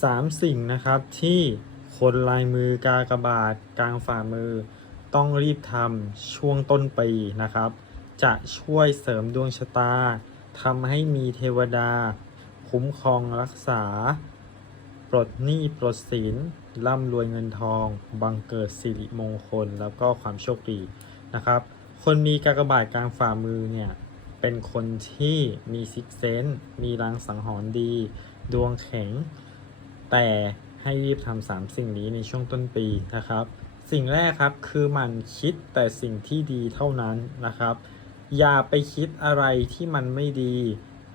สามสิ่งนะครับที่คนลายมือกากบาทกลางฝ่ามือ ต้องรีบทำช่วงต้นปีนะครับ จะช่วยเสริมดวงชะตาทำให้มีเทวดา คุ้มครองรักษา ปลดหนี้ปลดสินร่ำรวยเงินทอง บังเกิดสิริมงคล แล้วก็ความโชคดีนะครับ คนมีกากบาทกลางฝ่ามือเนี่ยเป็นคนที่มีซิกเซนมีรังสังหรณ์ดี ดวงแข็ง แต่ให้รีบทำสามสิ่งนี้ในช่วงต้นปีนะครับ สิ่งแรกครับคือมันคิดแต่สิ่งที่ดีเท่านั้นนะครับ อย่าไปคิดอะไรที่มันไม่ดี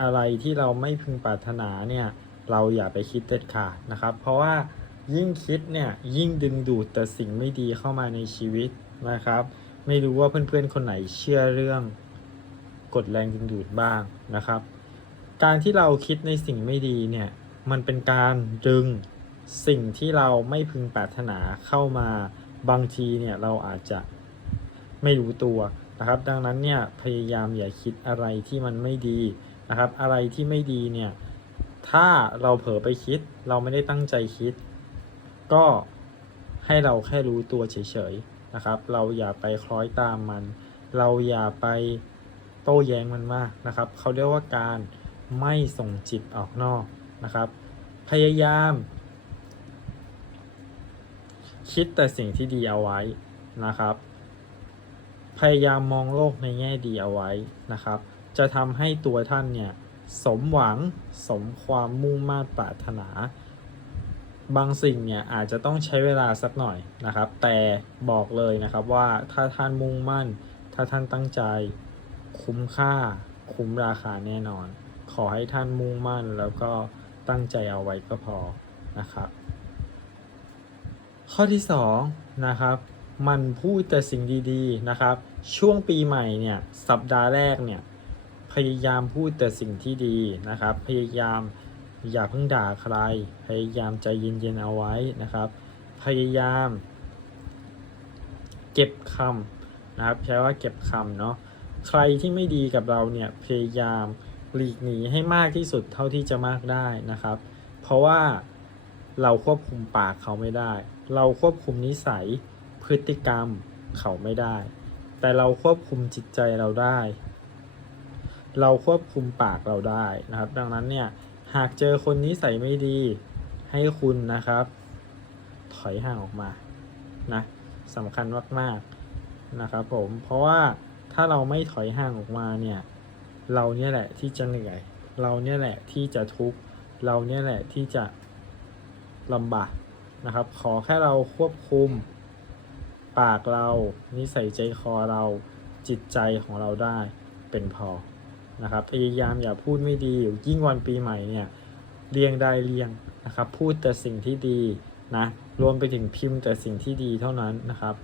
อะไรที่เราไม่พึงปรารถนาเนี่ยเราอย่าไปคิดเด็ดขาดนะครับ เพราะว่ายิ่งคิดเนี่ยยิ่งดึงดูดแต่สิ่งไม่ดีเข้ามาในชีวิตนะครับ ไม่รู้ว่าเพื่อนๆคนไหนเชื่อเรื่องกฎแรงดึงดูดบ้างนะครับ การที่เราคิดในสิ่งไม่ดีเนี่ย มันเป็นการดึงสิ่งที่เราไม่พึงปรารถนาเข้ามาบางทีเนี่ยเราอาจจะไม่รู้ตัวนะครับ ดังนั้นเนี่ยพยายามอย่าคิดอะไรที่มันไม่ดีนะครับ อะไรที่ไม่ดีเนี่ยถ้าเราเผลอไปคิด เราไม่ได้ตั้งใจคิด ก็ให้เราแค่รู้ตัวเฉยๆนะครับ เราอย่าไปคล้อยตามมัน เราอย่าไปโต้แย้งมันมากนะครับ เขาเรียกว่าการไม่ส่งจิตออกนอก นะครับ พยายาม คิดแต่สิ่งที่ดีเอาไว้นะครับ พยายามมองโลกในแง่ดีเอาไว้นะครับ จะทำให้ตัวท่านเนี่ยสมหวังสมความมุ่งมา่ปรารถนา บางสิ่งเนี่ยอาจจะต้องใช้เวลาสักหน่อยนะครับ แต่บอกเลยนะครับว่าถ้าท่านมุ่งมั่น ถ้าท่านตั้งใจ คุ้มค่า คุ้มราคาแน่นอน ขอให้ท่านมุ่งมั่นแล้วก็ ตั้งใจเอาไว้ก็พอนะครับ ข้อที่2นะครับมันพูดแต่สิ่งดีๆนะครับ ช่วงปีใหม่เนี่ยสัปดาห์แรกเนี่ยพยายามพูดแต่สิ่งที่ดีนะครับ พยายามอย่าเพิ่งด่าใคร พยายามใจเย็นๆเอาไว้นะครับ พยายามเก็บคำนะครับใช้ว่าเก็บคำเนาะใครที่ไม่ดีกับเราเนี่ยพยายาม หลีกหนีให้มากที่สุดเท่าที่จะมากได้นะครับ เพราะว่าเราควบคุมปากเขาไม่ได้ เราควบคุมนิสัยพฤติกรรมเขาไม่ได้ แต่เราควบคุมจิตใจเราได้ เราควบคุมปากเราได้นะครับ ดังนั้นเนี่ยหากเจอคนนิสัยไม่ดีให้คุณนะครับ ถอยห่างออกมานะสำคัญมากๆนะครับผมเพราะว่าถ้าเราไม่ถอยห่างออกมาเนี่ย เราเนี่ยแหละที่จะเหนื่อย เราเนี่ยแหละที่จะทุกข์เราเนี่ยแหละที่จะลำบากนะครับ ขอแค่เราควบคุม ปากเรานิสัยใจคอเราจิตใจของเราได้เป็นพอนะครับพยายามอย่าพูดไม่ดียิ่งวันปีใหม่เนี่ยเลียงได้เลียงนะครับพูดแต่สิ่งที่ดีนะรวมไปถึงพิมพ์แต่สิ่งที่ดีเท่านั้นนะครับ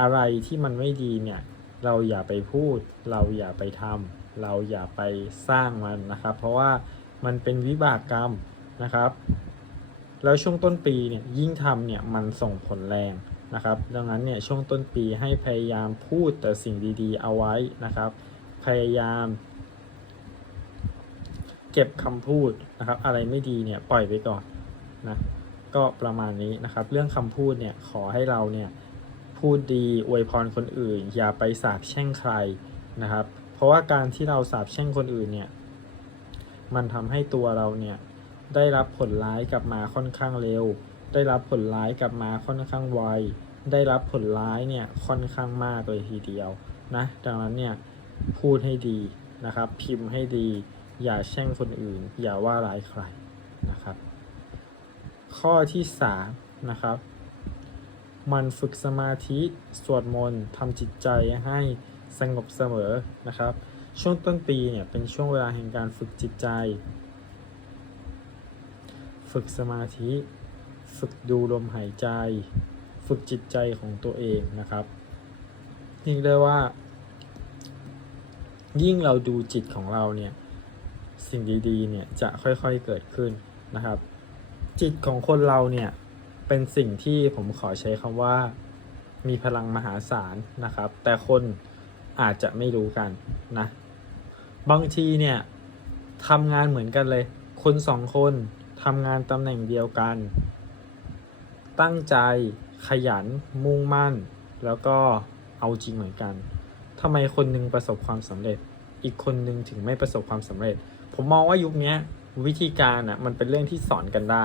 อะไรที่มันไม่ดีเนี่ยเราอย่าไปพูด เราอย่าไปทำ เราอย่าไปสร้างมันนะครับ เพราะว่ามันเป็นวิบากกรรมนะครับ แล้วช่วงต้นปีเนี่ยยิ่งทำเนี่ยมันส่งผลแรงนะครับ ดังนั้นเนี่ยช่วงต้นปีให้พยายามพูดแต่สิ่งดีๆ เอาไว้นะครับ พยายาม เก็บคำพูดนะครับ อะไรไม่ดีเนี่ยปล่อยไปก่อนนะก็ประมาณนี้นะครับ เรื่องคำพูดเนี่ยขอให้เราเนี่ยพูดดีอวยพรคนอื่น อย่าไปสาปแช่งใครนะครับ เพราะว่าการที่เราสาปแช่งคนอื่นเนี่ย มันทำให้ตัวเราเนี่ยได้รับผลร้ายกลับมาค่อนข้างเร็ว ได้รับผลร้ายกลับมาค่อนข้างไว ได้รับผลร้ายเนี่ยค่อนข้างมากเลยทีเดียวนะ ดังนั้นเนี่ยพูดให้ดีนะครับ พิมพ์ให้ดี อย่าแช่งคนอื่น อย่าว่าร้ายใครนะครับ ข้อที่3นะครับ มันฝึกสมาธิ สวดมนต์ทำจิตใจให้ สงบเสมอนะครับ ช่วงต้นปีเนี่ยเป็นช่วงเวลาแห่งการฝึกจิตใจ ฝึกสมาธิ ฝึกดูลมหายใจ ฝึกจิตใจของตัวเองนะครับเรียกได้ว่า ยิ่งเราดูจิตของเราเนี่ยสิ่งดีๆเนี่ยจะค่อยๆเกิดขึ้นนะครับ จิตของคนเราเนี่ยเป็นสิ่งที่ผมขอใช้คำว่ามีพลังมหาศาลนะครับ แต่คน อาจจะไม่รู้กันนะ บางทีเนี่ยทำงานเหมือนกันเลย คนสองคนทำงานตำแหน่งเดียวกัน ตั้งใจขยันมุ่งมั่น แล้วก็เอาจริงเหมือนกันทำไมคนหนึงประสบความสำเร็จ อีกคนหนึงถึงไม่ประสบความสำเร็จ ผมมองว่ายุคนี้วิธีการอะมันเป็นเรื่องที่สอนกันได้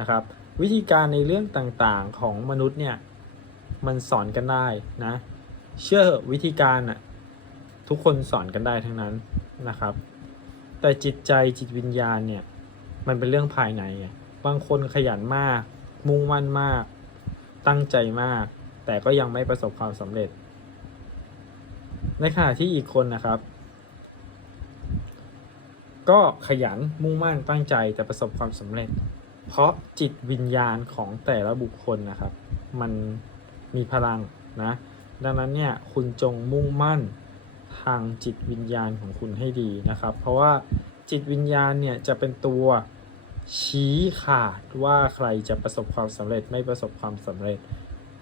นะครับ วิธีการในเรื่องต่างๆของมนุษย์เนี่ยมันสอนกันได้นะ เชื่อวิธีการอะ ทุกคนสอนกันได้ทั้งนั้นนะครับ แต่จิตใจจิตวิญญาณเนี่ยมันเป็นเรื่องภายในบางคนขยันมาก มุ่งมั่นมาก ตั้งใจมาก แต่ก็ยังไม่ประสบความสำเร็จ ในขณะที่อีกคนนะครับ ก็ขยันมุ่งมั่นตั้งใจแต่ประสบความสำเร็จ เพราะจิตวิญญาณของแต่ละบุคคลนะครับ มันมีพลังนะดังนั้นเนี่ยคุณจงมุ่งมั่น ทางจิตวิญญาณของคุณให้ดีนะครับ เพราะว่าจิตวิญญาณเนี่ยจะเป็นตัวชี้ขาดว่าใครจะประสบความสำเร็จไม่ประสบความสำเร็จ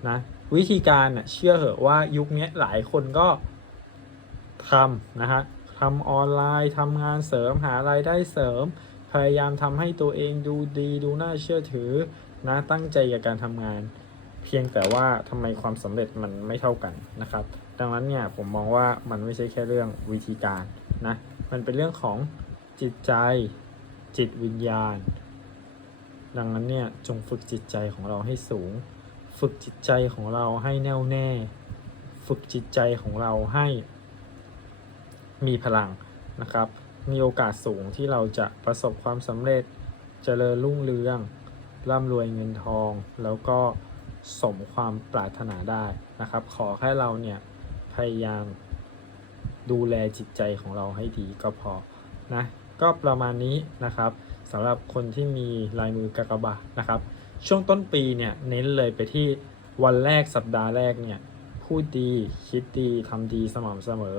นะวิธีการน่ะเชื่อเหอะว่ายุคนี้หลายคนก็ทำนะฮะทำออนไลน์ทำงานเสริมหารายได้เสริม พยายามทำให้ตัวเองดูดีดูน่าเชื่อถือนะตั้งใจกับการทำงาน พียงแต่ว่าทำไมความสำเร็จมันไม่เท่ากันนะครับ ดังนั้นเนี่ยผมมองว่ามันไม่ใช่แค่เรื่องวิธีการนะ มันเป็นเรื่องของจิตใจจิตวิญญาณ ดังนั้นเนี่ยจงฝึกจิตใจของเราให้สูง ฝึกจิตใจของเราให้แน่วแน่ ฝึกจิตใจของเราให้ มีพลังนะครับ มีโอกาสสูงที่เราจะประสบความสำเร็จเจริญรุ่งเรืองร่ำรวยเงินทองแล้วก็ สมความปรารถนาได้นะครับ ขอแค่เราเนี่ยพยายามดูแลจิตใจของเราให้ดีก็พอนะก็ประมาณนี้นะครับสำหรับคนที่มีลายมือกากบาทนะครับ ช่วงต้นปีเนี่ยเน้นเลยไปที่วันแรกสัปดาห์แรกเนี่ยพูดดีคิดดีทำดีสม่ำเสมอ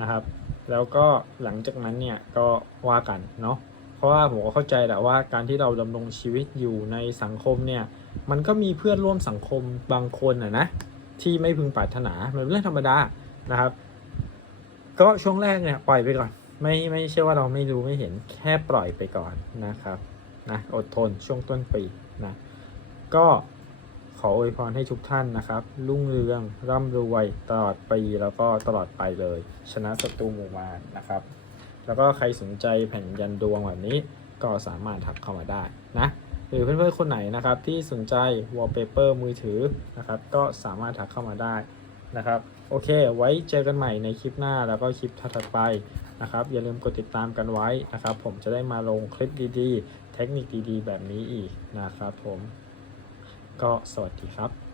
นะครับ แล้วก็หลังจากนั้นเนี่ยก็ว่ากันเนาะเพราะว่าผมก็เข้าใจแหละว่าการที่เราดำรงชีวิตอยู่ในสังคมเนี่ย มันก็มีเพื่อนร่วมสังคมบางคนอะนะที่ไม่พึงปรารถนา มันเป็นเรื่องธรรมดานะครับ ก็ช่วงแรกเนี่ยปล่อยไปก่อน ไม่ไม่ใช่ว่าเราไม่รู้ไม่เห็นแค่ปล่อยไปก่อนนะครับนะอดทนช่วงต้นปีนะก็ขออวยพรให้ทุกท่านนะครับ รุ่งเรืองร่ำรวยตลอดปีแล้วก็ตลอดไปเลย ชนะศัตรูหมู่มารนะครับ แล้วก็ใครสนใจแผ่นยันดวงแบบนี้ก็สามารถทักเข้ามาได้นะ หรือเพื่อนๆคนไหนนะครับที่สนใจ wallpaper มือถือนะครับก็สามารถทักเข้ามาได้นะครับโอเค ไว้เจอกันใหม่ในคลิปหน้าแล้วก็คลิปถัดไปนะครับอย่าลืมกดติดตามกันไว้นะครับ ผมจะได้มาลงคลิปดีๆ เทคนิคดีๆ แบบนี้อีกนะครับผมก็สวัสดีครับ